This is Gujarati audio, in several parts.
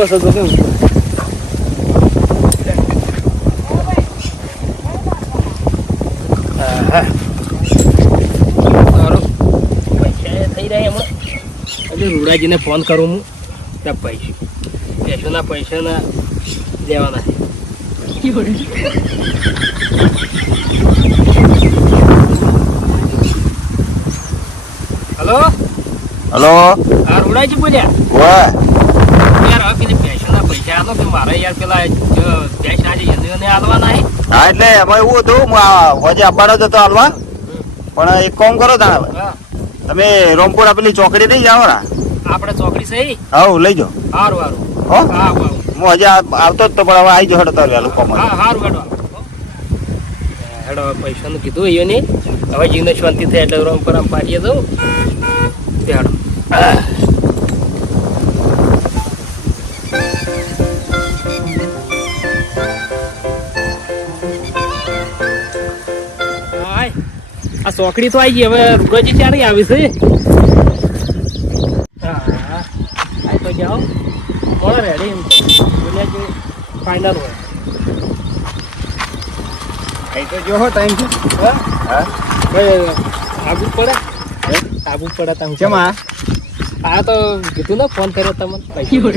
કેવો હતો કેમ? આહા. સારું. પૈસા થઈ રહ્યા હમણાં એટલે રૂડાજીને ફોન કરું હું. ત્યાં પૈસા પૈસાના પૈસાના લેવાના હલો? હલો? આ રૂડાજી બોલ્યા? વાહ. યાર પેલી પૈસા આલો કે મારે યાર પેલા પૈસા આજે એને એને આલવાના હે હા એટલે એમાં એવું હતું હું હોજે આપવાનો જ હતો હાલવા પણ એક કામ કરો તાણે તમે રોમપુર આપેલી ચોકડી નહીં જાઓ ને. આપણે ચોકડી સહી હા લઈ જાઓ. હારું હારું. હો? હા હું હજી આવતો જ તો પણ હવે આવી જાઓ હેડો તારું વહેલું કોમ. હા હારું હેડો હેડો પૈસાનું કીધું એ નહીં હવે જીવને શાંતિ થાય એટલે રોમ આમ પાડીએ દઉં હેડો. ચોકડી તો આવી ગઈ હવે રૂગજી ક્યારે આવી છે? હા આ તો જાઓ. મળે રેડી એમ ફાઇનલ હોય. અહીં તો જો હો ટાઈમ છે. હા? આબુ પડે. આબુ પડે તમે શેમાં આ? તો કીધું ને ફોન કર્યો તમને. પૈસા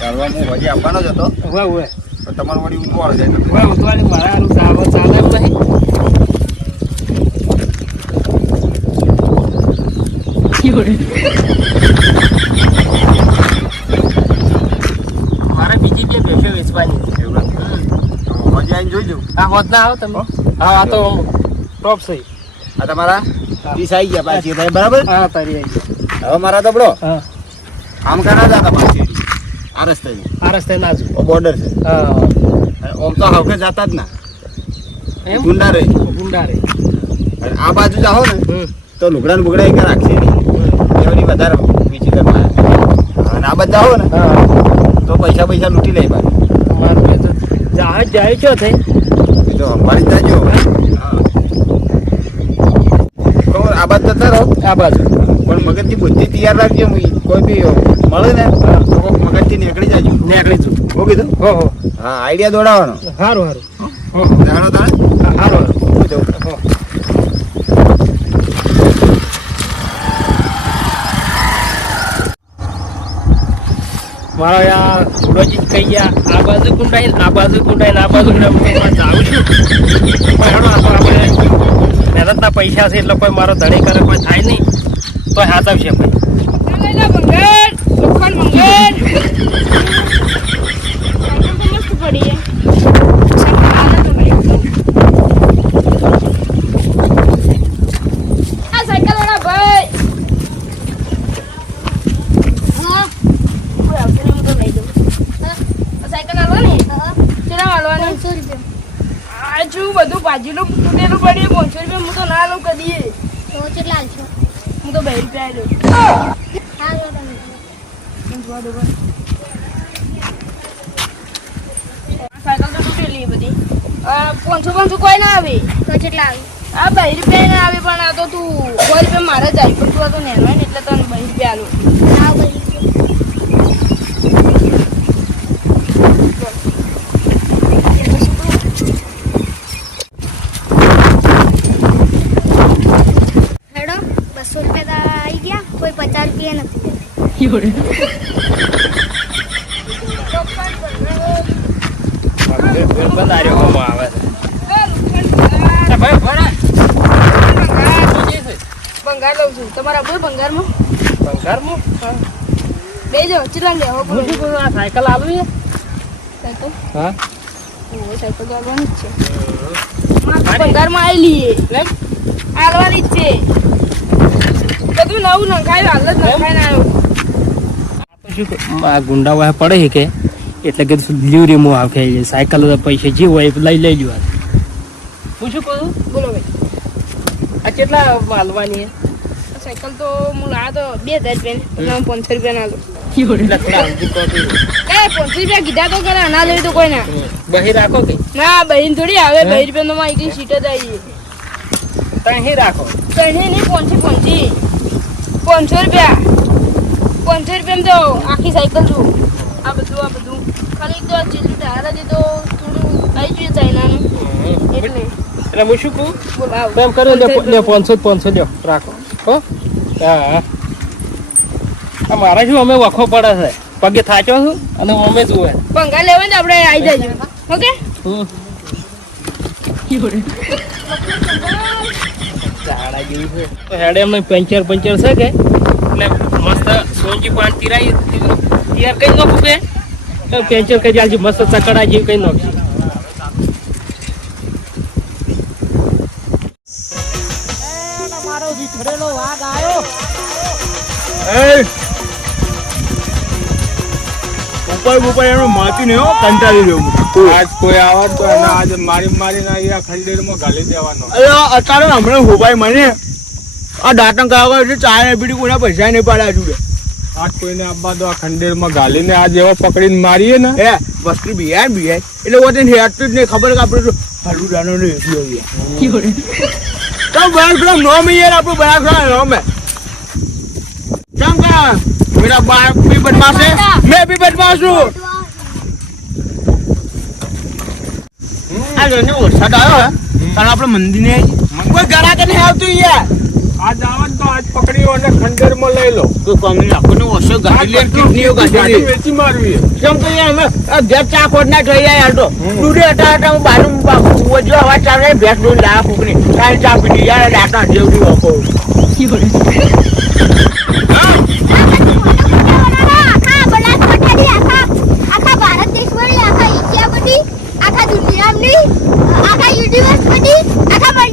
ચાલવા હું હજી આપવાનો જ હતો. હવે પણ તમારું વળી ઉતવાળ જાય હવે મારા ચાલે ચાલે એમ નહીં મારે બીજી બે ભેંસો વેચવાની છે. એવું આવીને જોઈ લઉં આ હોત ના આવો તમે. હા આ તો ટોપ સહી આ તમારા? હા. આવી ગયા પાછી બરાબર? હા તારી આવી ગયા. હવે મારા દબડો હા. આમ કાના જતા પાછી આ રસ્તે. આ રસ્તે ના જો બોર્ડર છે. હા. ઓમ તો હવકે જતા જ ના. એમ? ગુંડા રહી. ગુંડા રહી. આ બાજુ જાઓ ને તો લુગડા ને બુગડા એક રાખશે? વધારે બીજી તમે અને આ બધા હો ને તો પૈસા પૈસા લૂંટી લે બાર જહાજ જાય છો થઈ એ તો અંબાડી જાજો. આ બાજુ જતા રહો. આ બાજુ. પણ મગજની બુદ્ધિ તૈયાર રાખજો કોઈ બી મળે ને તો મગજથી નીકળી જાજો. નીકળી જુ હો કીધું? હો હો. હા આઈડિયા દોડાવવાનો. સારું સારું હો જાણો તાણે? હા, સારું હું જઉં હો મારો યાર થોડોજી કહી ગયા, આ બાજુ કુંડાઈ, આ બાજુ કુંડાઈ, આ બાજુ આપણે મહેનતના પૈસા છે, એટલે કોઈ મારો ધણી કરે, કોઈ થાય નહીં. તો હાથ આવશે, ભાઈ. બધું ભાજીનું તૂટેલું પડી પાંચસો રૂપિયા હું તો ના લઉં કદી તો સાયકલ તો તૂટેલી બધી પાંચસો પાંચસો કોઈ ના આવે આ બે રૂપિયા ના આવે પણ આ તો તું સો રૂપિયા મારે જાય પણ તું આ તો નેનો એટલે તને બે રૂપિયા આલું હેડો બસો રૂપિયા તારા આવી ગયા કોઈ પચાસ રૂપિયા નથી બંધ આવે ભાઈ ભંગાર લઉં છું. તમારા કોઈ ભંગારમાં બંગારમું બે જો ચિરામ લે હો શું કરું આ સાયકલ આલું છે? સાયકલ? હા. ઓ સાયકલ તો છે. ભંગારમાં આવેલી આલવાની જ છે. બધું નવું નંખાયું હાલ જ નંખાઈને આવ્યો. તો શું આ ગુંડા વાહ પડે છે કે? એટલે કે ડિલિવરી માં આવે છે સાયકલ પૈસા જે હોય એ લઈ લઈ જવા હું શું કહું? બોલો ભાઈ. આ કેટલા હાલવાની છે? સાયકલ તો હું લાવ્યો તો બે હજાર રૂપિયા ને પાંચસો રૂપિયા ના પાંચસો રૂપિયા કીધા તો કરે ના લેવી તો કોઈ ના. બહી રાખો કે? ના બહેન થોડી આવે બે રૂપિયા તો સીટ જ આવી તહીં રાખો. તહીં નહીં પહોંચી પહોંચી પાંચસો રૂપિયા. પાંચસો રૂપિયામાં તો આખી સાયકલ જો આ બધું આ બધું. ખાલી તો જેટલું ટાયર જે તો થોડું આવી જોઈએ ચાઇનાનું. એટલે. એટલે હું શું કહું? એમ કરે લે પાંચસો પાંચસો લ્યો રાખો. હો? હા આ મારા શું અમે વખો પડે છે? પગે થાચો છું અને અમે જુએ. પંખા લેવા ને આપણે આવી જજો. ઓકે? હમ. ઝાડા જેવી છે. તો હેડે એમને પંચર પંચર છે કે? એટલે મસ્ત પાન તિરાઈ તૈયાર કઈ નાખું કે? તો પંચર કઈ મસ્ત ચકડા જેવી કઈ નાખી. ઉપર ઉપર એનું માતી નહીં હો કંટાળી રહ્યું આજ કોઈ આવત તો એને આજે મારી મારીને અહીંયા ખંડેરમાં ગાલી દેવાનો. અરે અત્યારે હમણાં હોભાઈ મને આ દાંતણ કરાવવા એટલે ચાય બીડી કોઈના પૈસા નહીં પાડ્યા છું આ કોઈને આબા દો આ ખંડેરમાં ગાલીને આ જેવો પકડીને મારીએ ને. હે વસ્તુ બિહાર બિહાર. એટલે વતન હેઠું જ નહીં. ખબર કે આપણે હલુડાનો ને એવી હોઈએ તો બરાબર પેલો નોમ યાર આપણું બરાબર નોમ કેમ મેરા બાપ બી બદમાશ. હે મેં બદમાશ. છું આ જોને વરસાદ આવ્યો હે. તને આપણે મંદિર ને કોઈ ગરાક ને આવતું યાર. આજ આવત તો આજ પકડીઓ અને ખંડેરમાં લઈ લો. કોમની ને ઓછો ગાડી લે કિડનીઓ ગાડી ગાડી વેચી મારવી કેમ કે અમે ઘેર ચા ખોટ ના થઈ જાય યાર તો દૂધે હતા હતા હું બાજુ બાપુ જો અવાજ ચાલે ભેંસ દૂધ લાયા ફૂકની. કાંઈ ચા પીધી. યાર જેવડી વાપો આખા આખા આખા આખા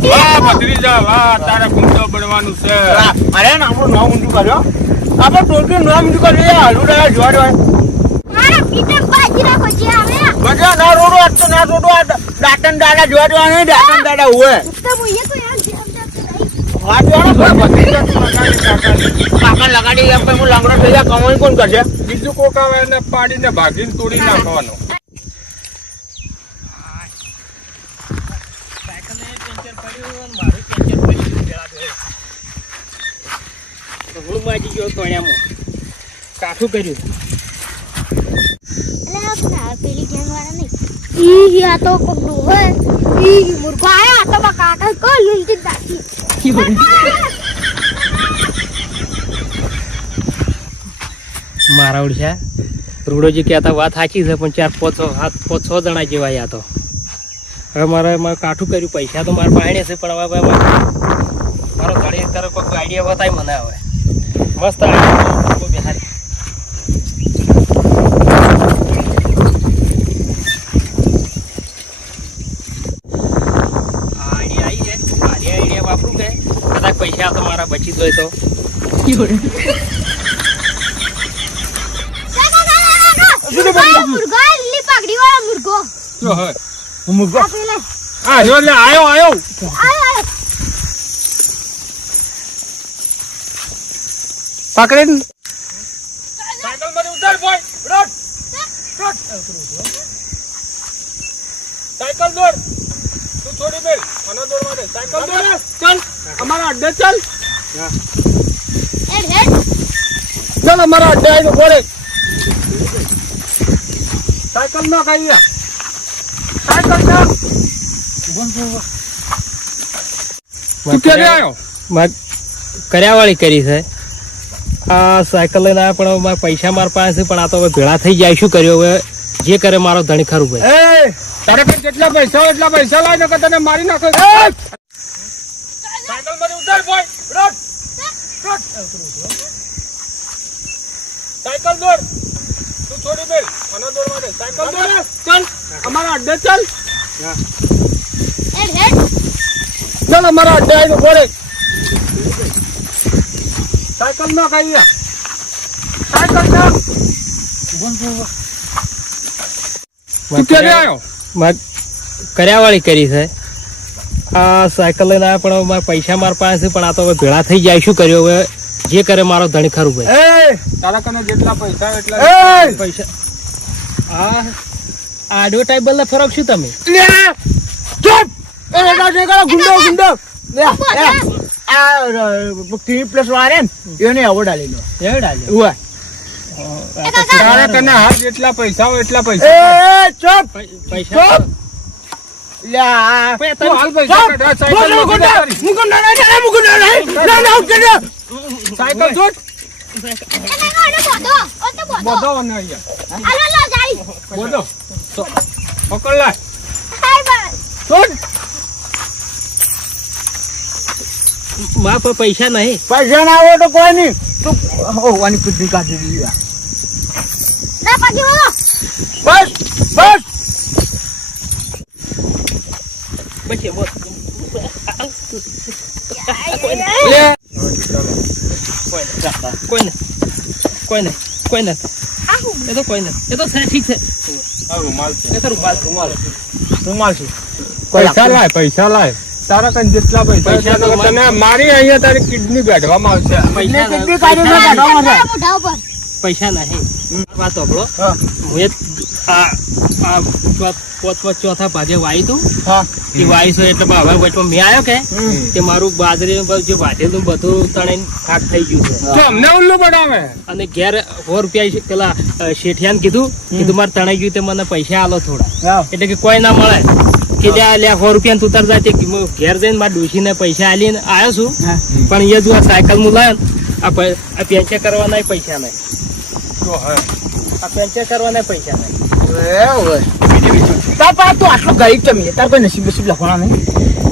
વાહ મલ્ટી વાહ છે. અરે ને આપણું નામ ઊંધું કર્યો. આપણે ટોટલ નામ ઊંધું કર્યું. યાર હલુ ડાયા જોવા જોવા મારા પીટર બાજી રાખો જે આવે. બધા ના રોડો આજ તો ના રોડો આ દાટન દાડા જોવા જોવા નહીં દાટન દાડા હોય. કાકા લગાડી એમ હું લાંગડો થઈ જાય કમાણી કોણ કરશે? બીજું કોક આવે એને પાડીને ભાગીને તોડી નાખવાનો. ધૂળમાં ગયો તોણ્યામાં. કાઠું કર્યું. પેલી ગેંગ વાળા નહીં. ઈ આ તો હોય. ઈ મુર્ગો આયો આ તો બા કાકા કો લુંટી દાખી મારા ઓળખ્યા રૂડોજી કહેતા વાત સાચી છે પણ ચાર પાંચ છ સાત પાંચ છ જણા જેવા યા તો. હવે મારે મારે કાઠું કર્યું પૈસા તો મારા પાણી છે પણ હવે મારો ઘડી તારો કોઈ આઈડિયા બતાવી મને હવે. મસ્ત પૈસા તો. મારા બચી ગયો તો મુર્ગો લીલી પગડી વાળો મુર્ગો આયો આયો. આયો આયો. પકડીને. સાયકલ દોડ. તું છોડી મેલ મને દોડ માટે સાયકલ દોડ. ચાલ. અમારા અડ્ડે ચાલ. હેડ હેડ. ચાલ અમારા અડ્ડે આવીને બોલે. સાયકલ ના ખાઈ સાયકલ ચાલ તું ક્યારે આવ્યો? માર કર્યાવાળી કરી છે. આ સાયકલ લઈને આવ્યા પણ મારા પૈસા મારા પાસે છે પણ આ તો હવે ભેળા થઈ જાય. શું કર્યું હવે? જે કરે મારો ધણી ખરું ભાઈ. તારે પણ જેટલા પૈસા હોય એટલા પૈસા લાવી નકર તને મારી નાખો. સાયકલ મને ઉતાર બોય રટ સાયકલ દોડ. તું છોડી દે. મને દોડવા દે. સાયકલ દોડ. ચાલ અમારા અડ્ડે ચાલ. ચાલ અમારા અડ્ડે આવીને બોલે સાયકલ ના ખાઈ સાયકલ ચાલ તું ક્યારે આવ્યો? કર્યાવાળી કરી છે. આ સાયકલ લઈને આવ્યા પણ મારા પૈસા મારા પાસે પણ આ તો હવે ભેળા થઈ જાય. શું કર્યું હવે? જે કરે મારો ધણી ખરું ભાઈ. તારા કને જેટલા પૈસા એટલા પૈસા. આ એડવર્ટાઇઝ ફરક શું તમે? ચૂપ! એ એના જે કરો ગુંડો ગુંડો. લે આ ટીવી પ્લસ વાળા ને એને એવોર્ડ આલી લો ઉવા તારા હાલ જેટલા પૈસા હોય એટલા પૈસા એ, ચૂપ પૈસા સાયકલ બોધો બધો. પકડ લાય હાય મારા પર પૈસા નહીં. પૈસા ના આવે તો કોઈ નહીં. તું હોવાની વાની કુદની કાઢી દીધી. ના બસ બસ. પછી બોલ. કોઈ નહીં. કોઈ નહીં. કોઈ નહીં. એ તો કોઈ નહીં. એ તો ઠીક છે. આ રૂમાલ છે. એ તો રૂમાલ રૂમાલ રૂમાલ છે. પૈસા લાય પૈસા લાય. તારા કને જેટલા પૈસા પૈસા છે તો તને મારી અહીંયા તારી કિડની કાઢવામાં આવશે. પૈસા નહીં. વાત સાંભળો. હું. આ પોત પોત ચોથા ભાજે વાઈ તું. એ વાઈ છો એટલે હવે વચમાં મેં આવ્યો કે તે મારું બાજરી જે વાઢેલું બધું તણાઈ ખાક થઈ ગયું છે. અમને ઉલ્લું પડાવે અને ઘેર સો રૂપિયા પેલા શેઠિયાને કીધું કીધું મારે તણાઈ ગયું તે મને પૈસા આલો થોડા. એટલે કે કોઈ ના મળે. કે ત્યાં સો રૂપિયા ઉતર જાય તે ઘેર જઈને મારા ડોશીને પૈસા આલીને આવ્યો છું. પણ એ જો આ સાયકલ હું લાવ્યો આ પેન્ચર કરવાના પૈસા નહીં. આ પેન્ચર કરવાના પૈસા નહીં. તાર પા તું આટલો ગરીબ તમે છે તાર કોઈ નસીબ નસીબ લખવાના નહીં.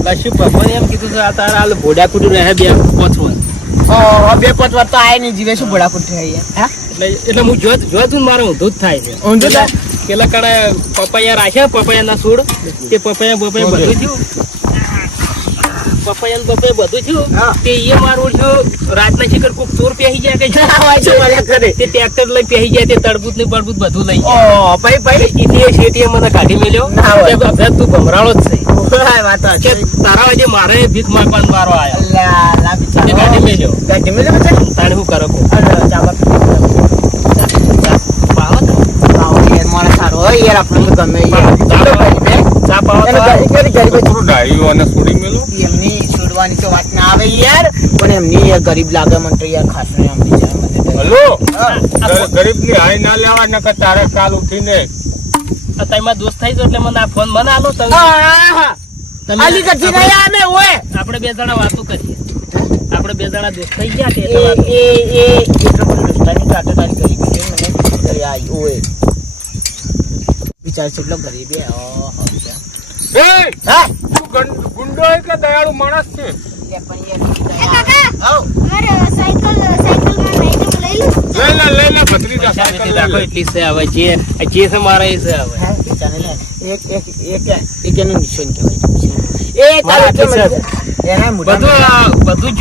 કશું ભગવાન એમ કીધું છે આ તારા હાલ ભોડા કુટું રહે બે પોચવા ઓ બે પાંચ વાર તો આય નહીં જીવે શું ભડાકુટ થઈ હા? એટલે એટલે હું જોત જોતું ને ઊંધું જ થાય છે. ઊંધું થાય? પેલા કણે પપૈયા રાખ્યા પપૈયાના છોડ. તે પપૈયા બપૈયા બધું થયું. પપૈયા બપૈયા બધું થયું. તે એ મારું છું રાતના શિખર કોક ચોર પહેરી જાય કે. તે ટ્રેક્ટર લઈ પહેરી જાય તે તડબૂચ ને બળબૂચ બધું લઈ જાય ભાઈ ભાઈ. ઈથી શેઠીએ મને કાઢી મેલ્યો. અભ્યાસ તું ભમરાળો જ છે. તારા આજે મારે ભીખ માગવાનો વારો આવ્યો ગાડી મેલ્યો. ગાડી મેલ્યો? તાણે શું કરો ડાયું અને છોડી મેલું? એમની છોડવાની તો વાત ના આવે યાર. પણ એમની ગરીબ લાગે મને તો યાર ખાસ. હલો? ગરીબની હાઈ ના લેવા નકર તારે કાલ ઉઠીને. આ દોસ્ત થઈ એટલે મને આ ફોન મને આલો તમે. આલી આમે ઓય. આપણે બે જણા વાતો કરીએ. આપણે બે જણા દોસ્ત થઈ ગયા કે એ. એ એ એટલો રસ્તાની કાંટો તારી ગરીબી મને ઘરે આવી ઓય. બિચારો કેટલો ગરીબી હે. ઓહો. એ હા? તું ગં- ગુંડો એટલે દયાળુ માણસ છે. એટલી જે જે બધું જ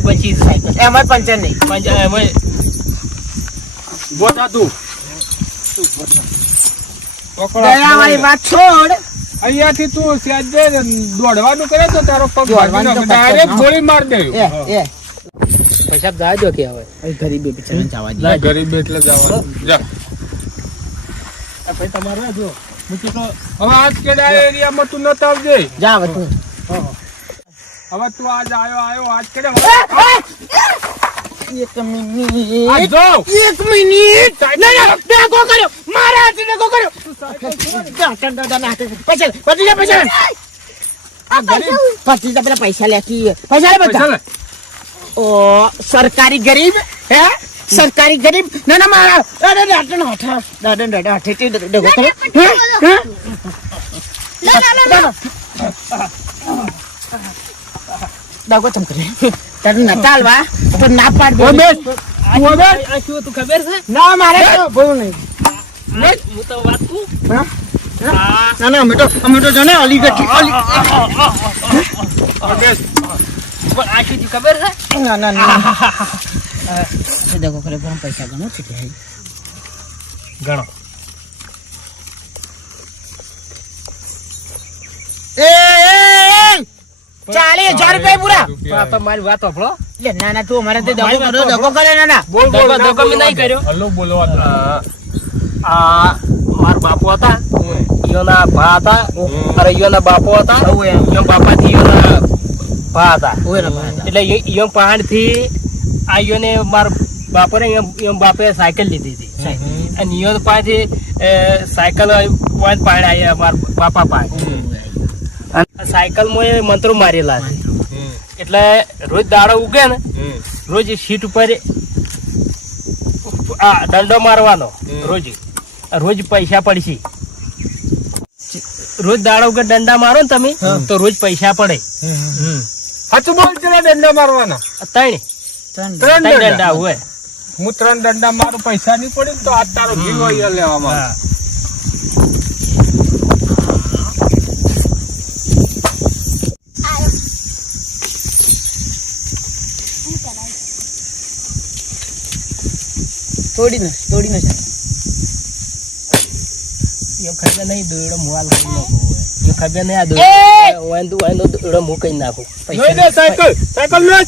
પછી એમાં પંચર નહીં. પંચર એમાં બોટા તું. દયાવાળી વાત છોડ. અહીંયાથી તું દોડવાનું કરે તો તારો પગ ડાયરેક્ટ ગોળી માર દે. એ એ. પૈસા જાજો કે હવે. ગરીબી જવા દે. લાય. એટલે જવાનું. જા. ભાઈ તમારે જો. મૂકી તો હવે આજ કેડા એરિયામાં તું નતા આવજે. જા હવે તું. હવે તું આજ આયો આયો આજ કેડા એક મિનિટ આજ જો એક મિનિટ ના ના ડેકો કર્યો મારા હાથે ડેકો કર્યો દાદા દાદા ના હાથે પૈસા પૈસા લે પૈસા આ ગરીબ પચીસ પેલા પૈસા લેતી પૈસા લે પૈસા બધા લે ઓ સરકારી ગરીબ હે સરકારી ગરીબ ના ના મારા દાદા દાદા ના હાથે દાદા દાદા હાથે તે ડેકો કર્યો હે હે લો લો લો ડેકો ચમ કરે? તારું ના ચાલવા તો ના પાડ દે આ શું- આ શું હતું ખબર છે? ના મારે તો બહુ નહીં. હું તો વાત? આ ના ના અમે તો અમે તો જાણે અલીગઢ અલી બેસ. પણ આ શું ખબર છે? ના ના ના. દેખો કરે પણ પૈસા ગણો છે કે? ગણો એ એ ચાલીસ હજાર રૂપિયા પૂરા. તો મારી વાત સાંભળો લે ના ના તું અમારે દગો કરે ના ના. બોલ બોલ દગો મેં નહીં કર્યો. હલો બોલવા દે. આ મારા બાપુ હતા. ઈયોના ભા હતા. અરે ઈયોના બાપો હતા. ઈયો બાપા થી ઈયોના ભા હતા. એટલે ઈયો પહાડથી આ ઈયોને માર બાપરે એમ એમ બાપે સાયકલ લીધી હતી. અને ઈયો પાછી સાયકલ પાડે આયા અમારા બાપા પાસે. સાયકલમાં એ મંત્રો મારેલા છે. એટલે રોજ દાડો ઉગે ને રોજ સીટ ઉપર આ દંડો મારવાનો રોજ. રોજ પૈસા પડશે. રોજ દાડો ઉગે દંડા મારો ને તમે તો રોજ પૈસા પડે. સાચું બોલ ચલો દંડા મારવાના? ત્રણ. ત્રણ ત્રણ દંડા. હોય. હું ત્રણ દંડા મારું પૈસા નહીં પડે તો આ તારો જીવ લેવામાં. તોડી ન તોડી ન એ ખબર નહીં દોયડો મુવાલ કરી નાખો એ ખબર નહીં આ એ! દોયડો વાંધો વાંધો દોયડો હું કઈ નાખું. લઈ દે સાયકલ સાયકલ લે!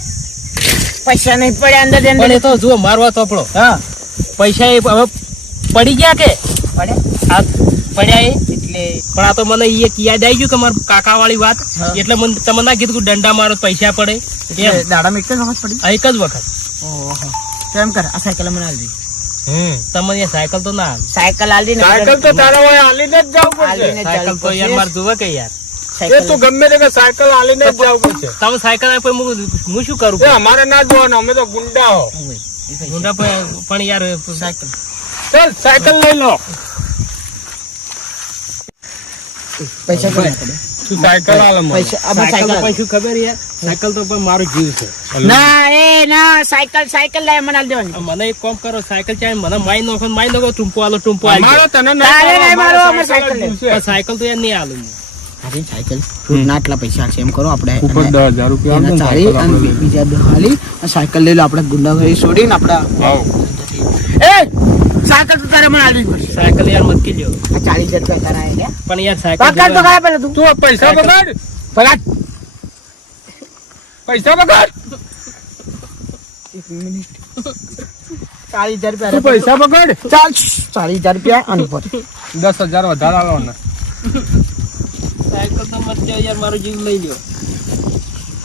પૈસા નહીં પડ્યા અંદર જઈને. પણ એ તો જુઓ મારવા તોપડો હા. પૈસા એ હવે પડી ગયા કે? પડ્યા આ પડ્યા એ? એટલે પણ આ તો મને એક યાદ આવી ગયું કે મારા કાકા વાળી વાત એટલે મને તમે ના કીધું દંડા મારો પૈસા પડે. દાડામાં એક જ વખત પડી? એક જ વખત. ઓહો. કેમ કર આ સાયકલ મને આલી તમને સાયકલ તો ના સાયકલ આલી સાયકલ તો તારા હોય આલીને જ જવું પડશે. સાયકલ તો યાર માર જોવે કે યાર. એ તું ગમે તે કે સાયકલ આલીને જ જવું પડશે. તમે સાયકલ આપે હું હું શું કરું? એ અમારે ના જોવાનું અમે તો ગુંડા હો. ગુંડા પણ પણ યાર સાયકલ. ચાલ સાયકલ લઈ લો. પૈસા કોને પડે તું સાયકલ હાલ મને. પૈસા સાયકલ. સાયકલ પછી ખબર યાર? સાયકલ તો પણ મારો જીવ છે. ના એ ના સાયકલ સાયકલ લાય મને આલી દેવાની મને એક કામ કરો સાયકલ ચાલે મને માઈ નાખો માઈ નાખો ટૂંપો આલો ટૂંપો આલી તને તારે મારો, અમે સાયકલ તો યાર નહીં આલું અરે સાયકલ રોજના આટલા પૈસા છે એમ કરો આપણે. ઉપર દસ હજાર રૂપિયા અને લઈ. બીજા હાલી સાયકલ લઈ લો આપણે ગુંડાગરી છોડીને આપણે. એ! સાયકલ તો તારે મને આલવી પડશે. સાયકલ યાર મત લ્યો આ ચાલીસ હજાર રૂપિયા તારા આયા પણ યાર પકડ તો કાય પેલા તું. તું પૈસા પકડ. પકડ. પૈસા પકડ. એક મિનિટ ચાલીસ હજાર રૂપિયા પૈસા બગાડ ચાલ. ચાલીસ હજાર રૂપિયા અને પર. દસ હજાર વધારે આલો ને સાયકલ તો મત યાર મારો જીવ લઈ લ્યો.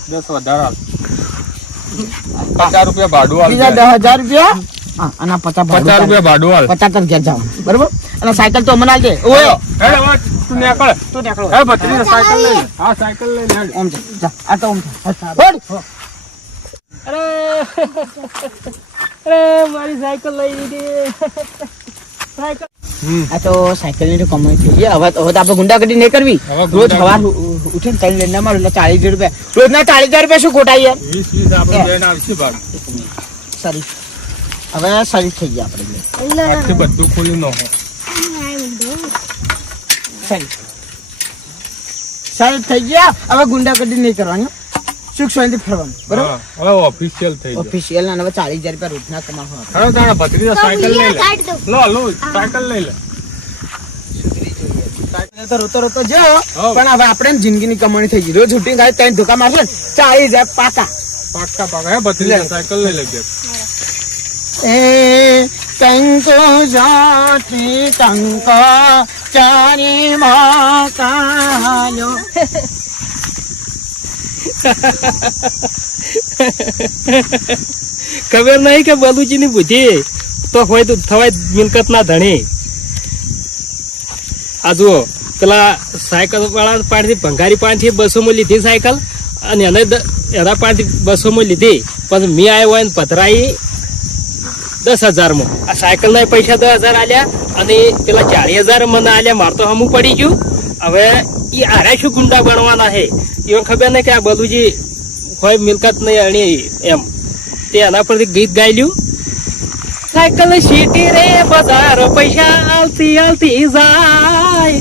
દસ વધારે આલ. પચાસ રૂપિયા ભાડું આલ બીજા દસ હજાર રૂપિયા? અને પચાસ પચાસ રૂપિયા ભાડું હાલ. પચાસ ઘેર જવાનું બરોબર? અને સાયકલ તો મને આલજે ઓય! હેલો, હેલો, હવે તું નીકળ. તું નીકળો હે ભત્રીજા સાયકલ લઈ હા સાયકલ લઈ લે ઓમ જા જા આ તો ઓમ જા અરે! અરે મારી સાયકલ લઈ લીધી. સાયકલ. આ તો સાયકલની કમાઈ થઈ ગઈ. હવે હવે તો આપણે ગુંડાગર્દી નહીં કરવી. રોજ સવાર ઉઠીને ત્રણ મારું ચાલીસ હજાર રૂપિયા. રોજના ચાલીસ હજાર રૂપિયા શું ખોટા યાર સારી હવે સારી થઈ ગયા આપણે આજથી બધું ખોલી નો સારી. સારી થઈ ગયા. હવે ગુંડાગર્દી નહીં કરવાની સુખ શાંતિ ફરવાનું. બરોબર? હવે ઓફિશિયલ થઈ ઓફિશિયલ ના હવે ચાલીસ હજાર રૂપિયા કમાવા હેલો તારા ભત્રીજા સાયકલ લઈ લે. લો લો સાયકલ લઈ લે. તો રોતો રોતો જો પણ હવે આપણે જિંદગીની કમાણી થઈ ગઈ. રોજ ઉઠીને ખાલી ત્રણ ધોકા મારશે ને. ચાલીસ હજાર પાકા. પાક્કા પાક્કા હે ભત્રીજા સાયકલ લઈ લેજે એ કંકો જાતિ કંકો ચારી માકાલો ખબર નહીં કે બલુજી ની બુદ્ધિ? તો હોય તો થવાય મિલકત ના ધણી. આ જુઓ, પેલા સાયકલ વાળા પાણીથી ભંગારી પાણીથી બસો માં લીધી સાયકલ અને એને એના પાણીથી બસો માં લીધી. પણ મેં આવ્યો હોય ને પધરાઈ. દસ હજારમાં. આ સાયકલના પૈસા દસ હજાર આલ્યા અને પેલા ચાલીસ હજાર મને આલ્યા. માર તો હમું પડી ગયું. હવે એ આરે શું ગુંડા બનવાના છે? એ ખબર ને કે આ બલુજી હોય મિલકત નહીં અણી એમ. તે એના પરથી ગીત ગાયલું. સાયકલ સીટી રે, બજાર પૈસા આવતી આવતી જાય.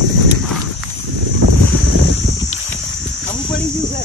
આવું પડી ગયું છે?